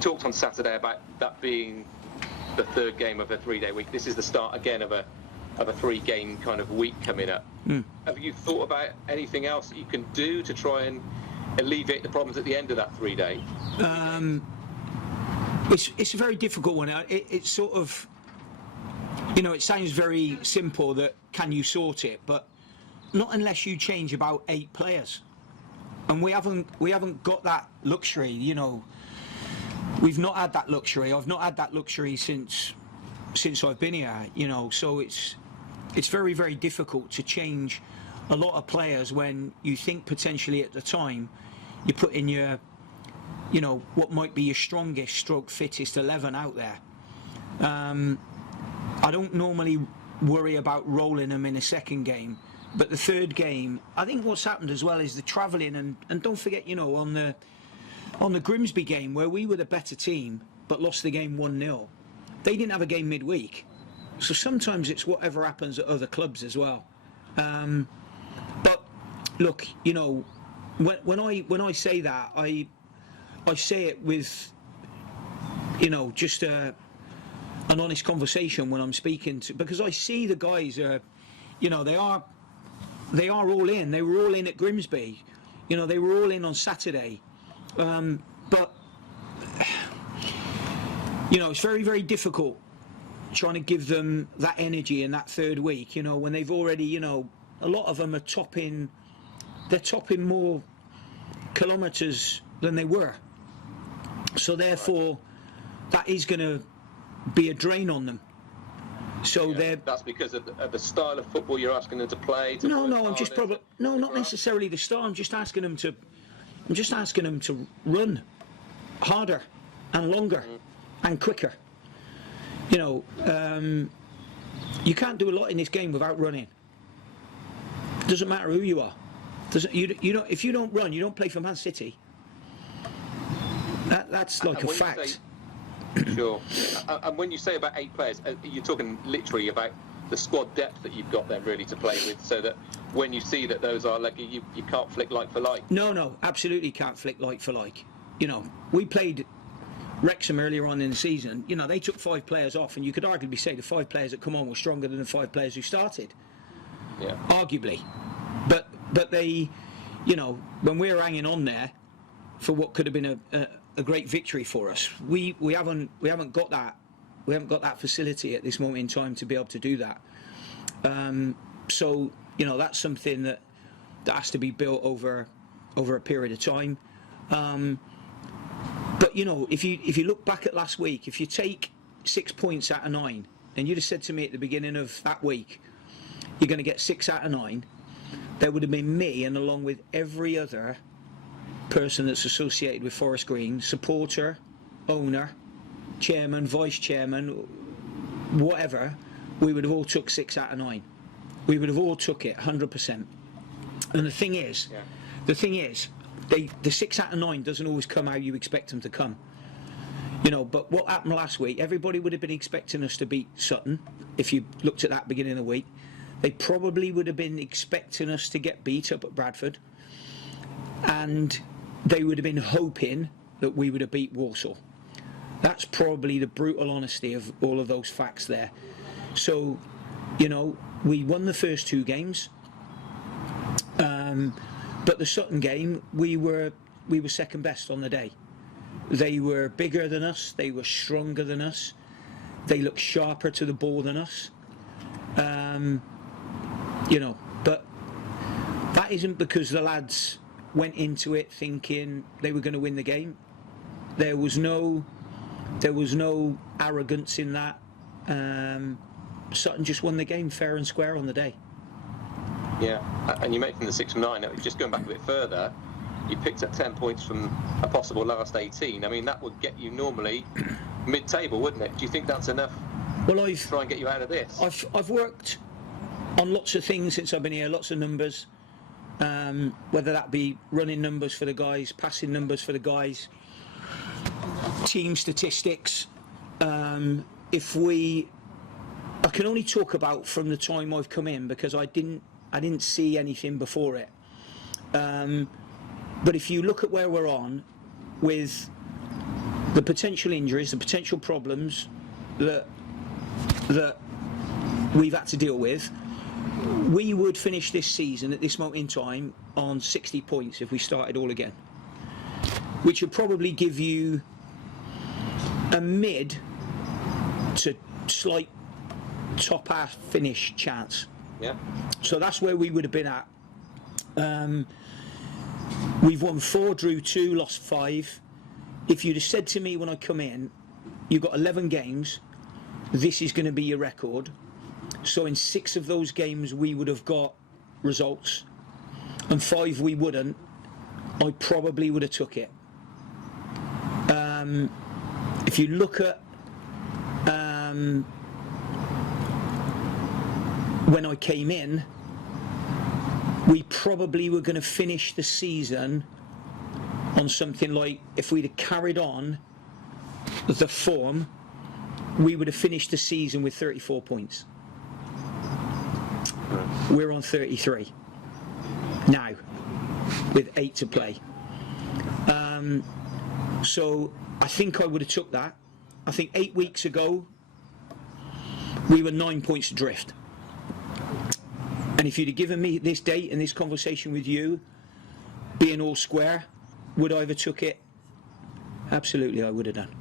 talked on Saturday about that being the third game of a 3-day week. This is the start again of a 3-game kind of week coming up. Have you thought about anything else that you can do to try and alleviate the problems at the end of that 3-day? It's a very difficult one. It's sort of, it sounds very simple that can you sort it, but not unless you change about 8 players, and we haven't got that luxury. We've not had that luxury. I've not had that luxury since I've been here. So it's very, very difficult to change a lot of players when you think potentially at the time you put in your what might be your strongest stroke fittest 11 out there. I don't normally worry about rolling them in a second game, but the third game, I think what's happened as well is the travelling, and don't forget, on the Grimsby game where we were the better team but lost the game 1-0, they didn't have a game midweek, so sometimes it's whatever happens at other clubs as well. But look, when I say that, I say it with just an honest conversation when I'm speaking to, because I see the guys are, they are all in. They were all in at Grimsby. They were all in on Saturday. But it's very, very difficult trying to give them that energy in that third week. When they've already, a lot of them are topping more kilometres than they were. So therefore, that is going to be a drain on them. So that's because of the style of football you're asking them to play. Not necessarily the style. I'm just asking them to run harder and longer and quicker. You can't do a lot in this game without running. It doesn't matter who you are. If you don't run, you don't play for Man City. That's like a fact. Sure. And when you say about 8 players, you're talking literally about the squad depth that you've got there really to play with, so that when you see that those are like, you can't flick like for like. No, absolutely can't flick like for like. We played Wrexham earlier on in the season. They took 5 players off, and you could arguably say the 5 players that come on were stronger than the 5 players who started. Yeah. Arguably. But they, when we were hanging on there for what could have been a great victory for us, we haven't got that facility at this moment in time to be able to do that. So that's something that has to be built over a period of time. But if you look back at last week, if you take 6 points out of 9, and you'd have said to me at the beginning of that week, you're going to get 6 out of 9, there would have been me, and along with every other person that's associated with Forest Green, supporter, owner, chairman, vice chairman, whatever, we would have all took 6 out of 9. We would have all took it 100%. And the thing is, the 6 out of 9 doesn't always come how you expect them to come. But what happened last week, everybody would have been expecting us to beat Sutton. If you looked at that beginning of the week, they probably would have been expecting us to get beat up at Bradford, and they would have been hoping that we would have beat Walsall. That's probably the brutal honesty of all of those facts there. So, we won the first 2 games, but the Sutton game, we were second best on the day. They were bigger than us, they were stronger than us, they looked sharper to the ball than us. But that isn't because the lads went into it thinking they were going to win the game. There was no arrogance in that. Sutton just won the game fair and square on the day. Yeah, and you mentioned the 6 from 9. Just going back a bit further, you picked up 10 points from a possible last 18. I mean, that would get you normally mid-table, wouldn't it? Do you think that's enough? Well, try and get you out of this. I've worked on lots of things since I've been here, lots of numbers, whether that be running numbers for the guys, passing numbers for the guys, team statistics. I can only talk about from the time I've come in, because I didn't see anything before it. But if you look at where we're on with the potential injuries, the potential problems that we've had to deal with, we would finish this season at this moment in time on 60 points if we started all again, which would probably give you a mid to slight top half finish chance. Yeah. So that's where we would have been at. We've won 4, drew 2, lost 5. If you'd have said to me when I come in, you've got 11 games, this is going to be your record. So in 6 of those games we would have got results, and 5 we wouldn't, I probably would have took it. If you look at when I came in, we probably were going to finish the season on something like, if we'd have carried on the form, we would have finished the season with 34 points. We're on 33 now with 8 to play. So I think I would have took that. I think 8 weeks ago we were 9 points adrift. And if you'd have given me this date and this conversation with you, being all square, would I have took it? Absolutely, I would have done.